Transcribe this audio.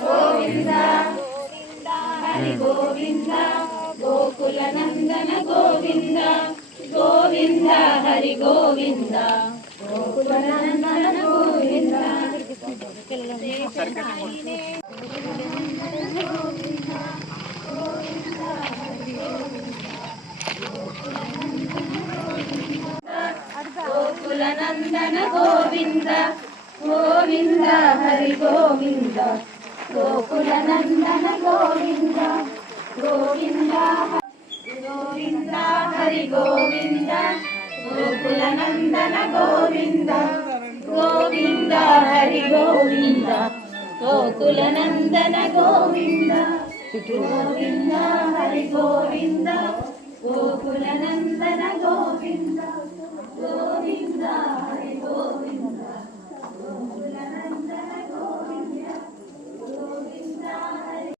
Govinda Hari Govinda Gokula Nandana Govinda Govinda Hari Govinda Gokula Nandana Govinda Gokula Nandana Govinda Govinda Hari Govinda Gokula Nandana Govinda Govinda Govinda Hari Govinda Gokula Nandana Govinda Govinda Hari Govinda Gokula Nandana Govinda Govinda Hari Govinda Gokula Nandana